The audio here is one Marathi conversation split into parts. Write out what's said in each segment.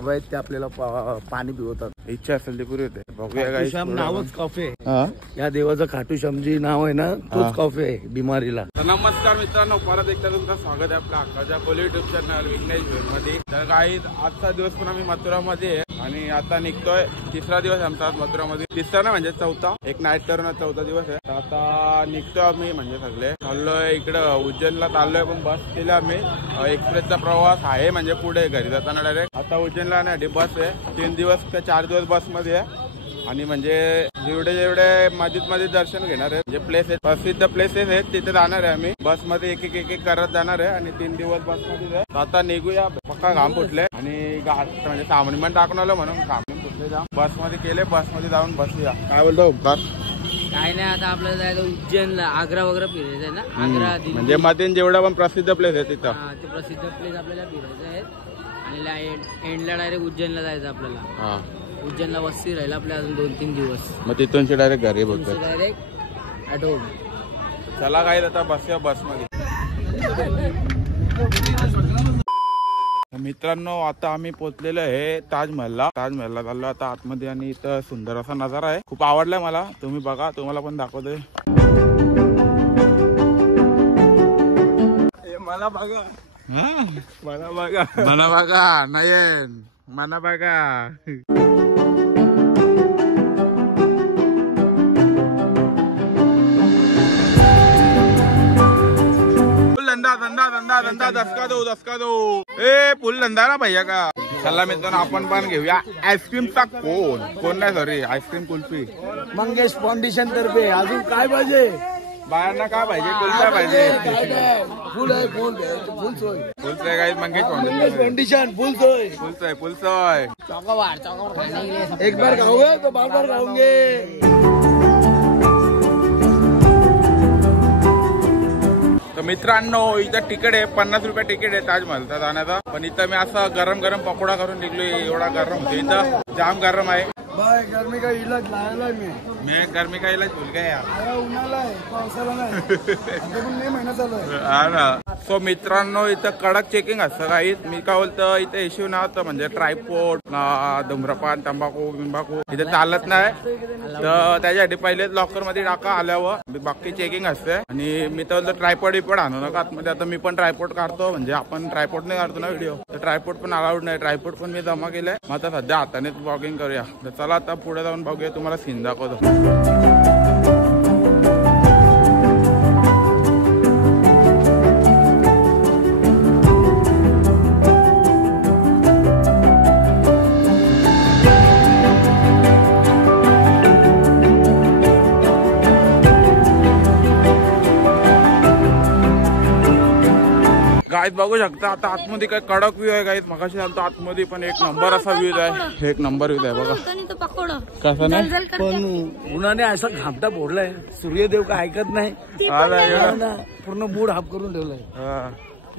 बाबा आहेत ते आपल्याला पाणी पिवतात. इच्छा असेल ती पुरी होते. बघूया गाईस. नावच कॉफी या देवाचं खाटूश्यामजी नाव आहे ना, तोच कॉफी आहे बिमारीला. नमस्कार मित्रांनो, परत एकदा तुमचं स्वागत आहे आपल्या अक्काच्या कोली युट्यूब चॅनल विघ्नेश मध्ये. तर गाईस आजचा दिवस पण आम्ही मथुरामध्ये आहे आणि आता निघतोय. तिसरा दिवस आमचा मथुरामध्ये, तिसरा ना म्हणजे चौथा, एक नाईट करून चौथा दिवस आहे. तर आता निघतोय आम्ही म्हणजे सगळे चाललोय इकडं उज्जैनला चाललोय. पण बस केली आम्ही, एक्सप्रेसचा प्रवास आहे म्हणजे पुढे घरी जाताना डायरेक्ट. आता उज्जैनला नाही बस आहे, 3 दिवस का 4 दिवस बस मध्ये आहे. आणि म्हणजे जेवढे मस्जिद मध्ये दर्शन घेणार आहे, जे प्लेस आहेत प्रसिद्ध प्लेसेस आहेत तिथे जाणार आहे आम्ही. बस मध्ये एक एक करत जाणार आहे आणि 3 दिवस बस मध्ये आहे. आता निघूया, पक्का घाम फुटले आणि म्हणजे सामनी पण टाकून आलो म्हणून सामनी फुटले. जा बस मध्ये केले, बस मध्ये जाऊन बसूया. काय बोलतो उपकार? काय नाही, आता आपल्याला जायचं उज्जैनला, आग्रा वगैरे फिरायचं आहे ना. आग्रा म्हणजे मध्ये जेवढा पण प्रसिद्ध प्लेस आहे तिथं ते प्रसिद्ध प्लेस आपल्याला फिरायचे आहेत. आणि एंडला डायरेक्ट उज्जैनला जायचं आपल्याला. उज्जैनला वस्ती राहील आपल्या अजून 2-3 दिवस. मग तिथून डायरेक्ट घरी बघतो, डायरेक्ट ॲट होम. चला काय आता बसूया बस मध्ये. मित्रांनो आता आम्ही पोहोचलेलो आहे ताजमहलला. ताजमहलला चाललो आता आतमध्ये आणि इथं सुंदर असा नजारा आहे. खूप आवडलाय मला, तुम्ही बघा, तुम्हाला पण दाखवतोय. मला बघा, मला बघा, मला बघा, नयन मला बघा. धंदा धंदा धंदा धंदा दसका दो ए फुल धंदा ना भैया का. चला मित्रांनो आपण पण घेऊया आईस्क्रीमचा कोण नाही, sorry ice cream kulfi. Mangesh foundation तर्फे अजून काय पाहिजे बाहेरना? काय पाहिजे? कुल्फी पाहिजे. फुल आहे, फुल सोय, फुल सोय काय मंगेश फाउंडेशन फुल सोय, फुल सोय, फुल सोय. एक बार खाओगे तो बार बार खाओगे. तर मित्रांनो इथं तिकीट आहे, 50 रुपये तिकीट आहे ताजमहलचा जाण्याचा. पण इथं मी असं गरम गरम पकोडा करून निघलोय. एवढा गरम होतो इथं, जाम गरम आहे. गर्मी का इलाज लायला मी गर्मी का इलाज भूल गया यार. उन्हाळा आहे, पावसाळा नाही, आता पण 2 महिना चालू आहे. हा ना. सो मित्रांनो इथं कडक चेकिंग असतं काही. मी काय बोलतो इथे इश्यू ना होतं म्हणजे ट्रायपोर्ट, धूम्रपान, तंबाखू बिंबाखू इथे चालत नाही. तर त्याच्यासाठी पहिलेच लॉकर मध्ये टाका आल्यावर, बाकी चेकिंग असते. आणि मी तर बोलतो ट्रायपोर्ट बिपोर्ट आणू नका आतमध्ये. आता मी पण ट्रायपोर्ट काढतो, म्हणजे आपण ट्रायपोर्ट नाही काढतो ना व्हिडिओ, तर ट्रायपोर्ट पण अलाउड नाही. ट्रायपोर्ट पण मी जमा केलंय. मग आता सध्या हातानेच ब्लॉगिंग करूया. तर चला आता पुढे जाऊन बघूया, तुम्हाला सीन दाखवतो. गाईत बघू शकता आता आतमध्ये काय कडक व्ह्यू आहे गाईत. मगाशी चालतो आतमध्ये पण एक नंबर असा व्ह्यू आहे, एक नंबर व्ह्यू आहे बघा. कसं नाही पण उन्हाने असा घामटा फोडलाय, सूर्यदेव काय ऐकत नाही, पूर्ण मूड हाफ करून ठेवलाय.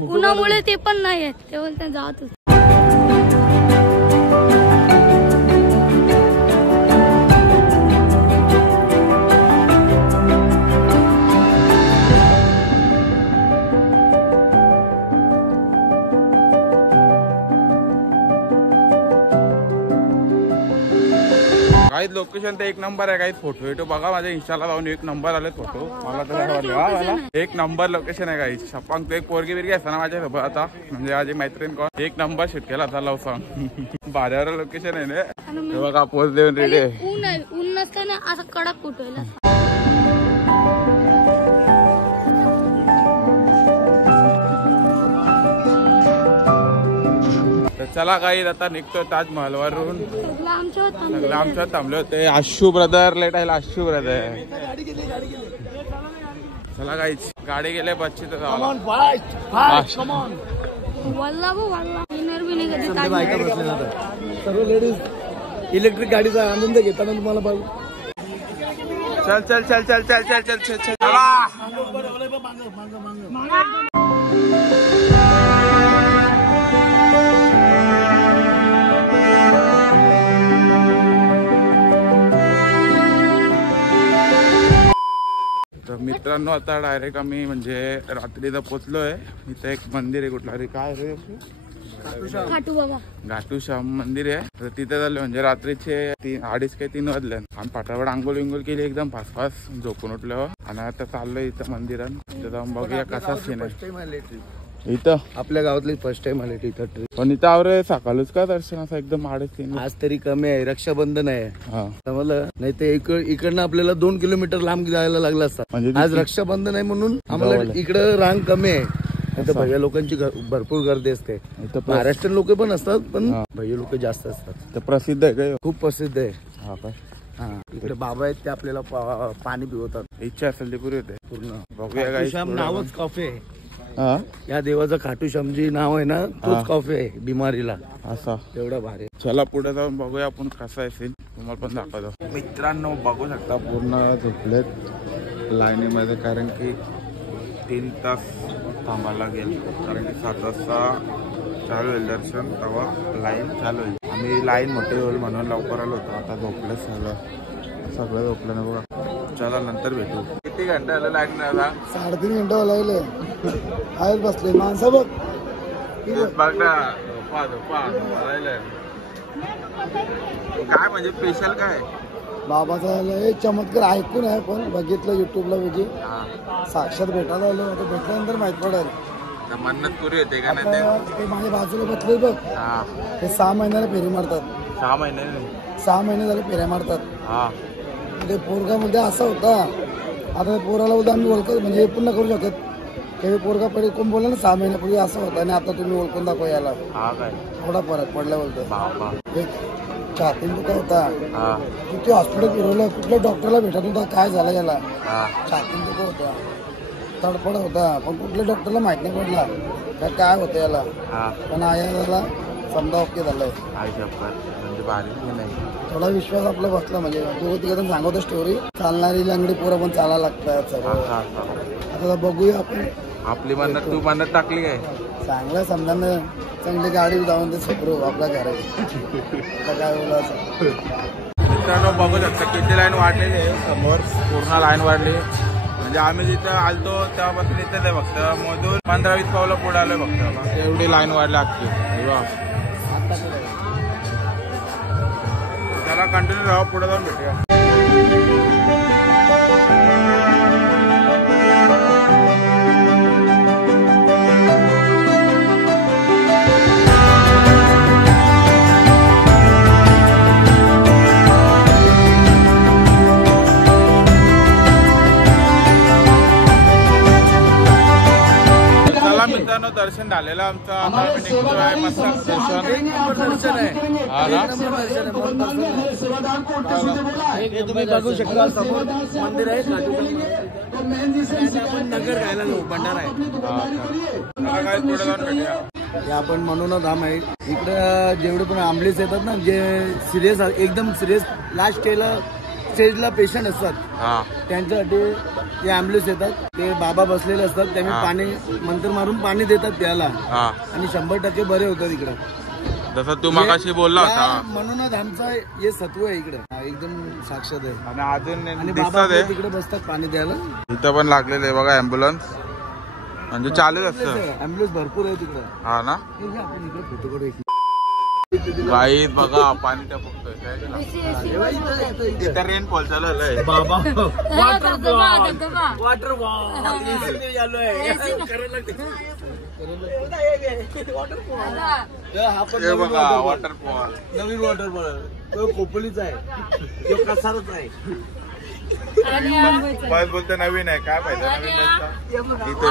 उन्हामुळे ते पण नाही ते बोलते जात. काही लोकेशन तर एक नंबर आहे. काही फोटो विटो बघा माझ्या इंस्टाला जाऊन, एक नंबर आले फोटो. मला तर एक नंबर लोकेशन आहे काही. शपांग तो एक पोरगी बिरगी असताना माझ्यासोबत आता, म्हणजे माझी मैत्रीण कोण, एक नंबर शूट केला आता लव सॉन्ग. भाड्यावर लोकेशन आहे ना बघा. पोच देऊन रेडी आहे. ऊन नसताना असं कडक फुटवेल. चला काही आता निघतो ताजमहल वरून. आमच्या आमच्या थांबले होते. आशू ब्रदर लेट आहे, आशू ब्रदर. चला काहीच गाडी गेले बसची तर सर्व लेडीज इलेक्ट्रिक गाडीचा आनंद घेताना तुम्हाला बघू. चल चल चल चल चल चल चल चल चल. तर मित्रांनो आता डायरेक्ट आम्ही म्हणजे रात्रीला पोचलोय. इथे एक मंदिर आहे कुठला रे, काय रे खाटू बाबा घाटू श्याम मंदिर आहे. तर तिथे झाले म्हणजे रात्रीचे 2:30 काही 3 वाजले. आम्ही पाठावर आंघोळ विंगोल केली एकदम फास झोपून उठल्यावर. आणि आता चाललोय इथं मंदिरात. तिथं जाऊन बघूया कसा सीन आहे इथं. आपल्या गावातली फर्स्ट टाइम आले इथं ट्रिप. पण इथं आवरे सकाळच का दर्शन असं एकदम 2:30-3. आज तरी कमी आहे, रक्षाबंधन आहे. हा समजलं नाही ते इकडनं आपल्याला 2 किलोमीटर लांब जायला लागलं असतं. म्हणजे आज रक्षाबंधन आहे म्हणून आम्हाला इकडं रांग कमी आहे. इथं भैया लोकांची भरपूर गर्दी असते. इथं महाराष्ट्रीयन लोक पण असतात पण भैया लोक जास्त असतात. तर प्रसिद्ध आहे काय? खूप प्रसिद्ध आहे. हा काय? हा इकडे बाबा आहेत ते आपल्याला पाणी पिवतात. इच्छा असेल ती पुरी होते पूर्ण. बघूया खाटू श्याम नावच कॉफी आहे. हा या देवाचं खाटू श्यामजी नाव आहे ना तोच कॉफी आहे बिमारीला. असा एवढा भारी. चला पुढे जाऊन बघूया आपण कसा आहे सीन. तुम्हाला पण दाखवतो. मित्रांनो बघू शकता पूर्ण झोपलेत लाईनीमध्ये. कारण की 3 तास थांबायला लागेल. कारण की 7 वाजता चालू होईल दर्शन. तेव्हा लाईन चालू होईल. आम्ही लाईन मोठी होईल म्हणून लवकर आलो होतो. आता झोपलं सगळं झोपलं ना बघा. चला नंतर भेटू. किती घंटा आलं लाईन? 3.5 घंटा लागले. आहेत बसले माणसं बघ. बघ ना झोपा काय म्हणजे स्पेशल काय? बाबाचा एक चमत्कार ऐकून आहे पण बघितलं युट्यूबला म्हणजे साक्षात भेटायला आलो. आता भेटल्यानंतर माहित पडेल. मन्नत पुरी होते का नाही ते माझ्या बाजूला बसले बघ. ते 6 महिन्याला फेरी मारतात. 6 महिने 6 महिने झाले फेऱ्या मारतात. हा ते पोरगामध्ये असा होता. आता पोराला बोलता आम्ही ओळखत म्हणजे पण न करू शकत. ते पोरगा पहिले कोण बोलला ना 6 महिन्यापूर्वी असं होतं आणि आता तुम्ही ओळखून दाखवा याला. हा काय थोडा फरक पडला बोलतो. बाबा छातीन दुखा होता. हा किती हॉस्पिटल फिरवलं कुठल्या डॉक्टरला भेटत होता काय झालं याला. हा छातीन दुखा होता तडफड होता पण कुठल्या डॉक्टरला माहित नाही पडला काय होतं याला. हा पण आया झाला समजा ओके झालंय. आई शपथ म्हणजे भारी नाही. थोडा विश्वास आपला बसला म्हणजे दोघं तिघं सांगतो स्टोरी. चालणारी लंगडी पोरं पण चालायला लागतात सगळं. आता बघूया आपण. आपली मन्नत तू मन्नत टाकली काय? चांगलं समजा ना चांगली गाडी जाऊन ते सुपरू आपल्या घरात. आता काय बोला मित्रांनो बघू शकता किती लाईन वाढलेली आहे. समोर पूर्ण लाईन वाढली. म्हणजे आम्ही जिथं आलतो तेव्हापासून इथेच आहे फक्त. मधून 15-20 पावलं पुढे आलोय फक्त. एवढी लाईन वाढली आजची. त्याला कंटिन्यू राहा पुढे जाऊन भेटूया. मित्रांनो दर्शन झालेलं आमचं. आता आम्ही निघतोय मस्त दर्शन. हा ना तुम्ही बघू शकता समोर मंदिर आहे. आपण नगर घ्यायला जाऊ भंडारा आहे. काय पुढे जाऊन भेटूया. हे आपण म्हणून धाम आहे. इकडं जेवढे पण ॲम्ब्युलन्स येतात ना जे सिरियस एकदम सिरियस लास्ट स्टेजला पेशंट असतात त्यांच्यासाठी ते ॲम्ब्युलन्स येतात. ते बाबा बसलेले असतात. त्यांनी पाणी मंत्र मारून पाणी देतात त्याला आणि 100% बरे होतात इकडं. जसं तू मगाशी बोलला होता म्हणूनच आमचा हे सत्व आहे इकडं एकदम साक्षात आहे. आणि अजून आणि बाबा तिकडे बसतात पाणी द्यायला. इथं पण लागलेलं आहे बघा ॲम्ब्युलन्स. म्हणजे चालूच असतं. ॲम्ब्युलन्स भरपूर आहे तिकडं. हा ना आपण इकडे फोटो काढू. गाईत बघा पाणी त्या फुकतोय. रेन फॉल चालू झालंय बाबा. वॉटर बघा वॉटरफॉल. नवीन वॉटरफॉल तो खोपोलीचा आहे. तो कसारच आहे. बस बोलते नवीन आहे काय पाहिजे नवीन बसता. इथे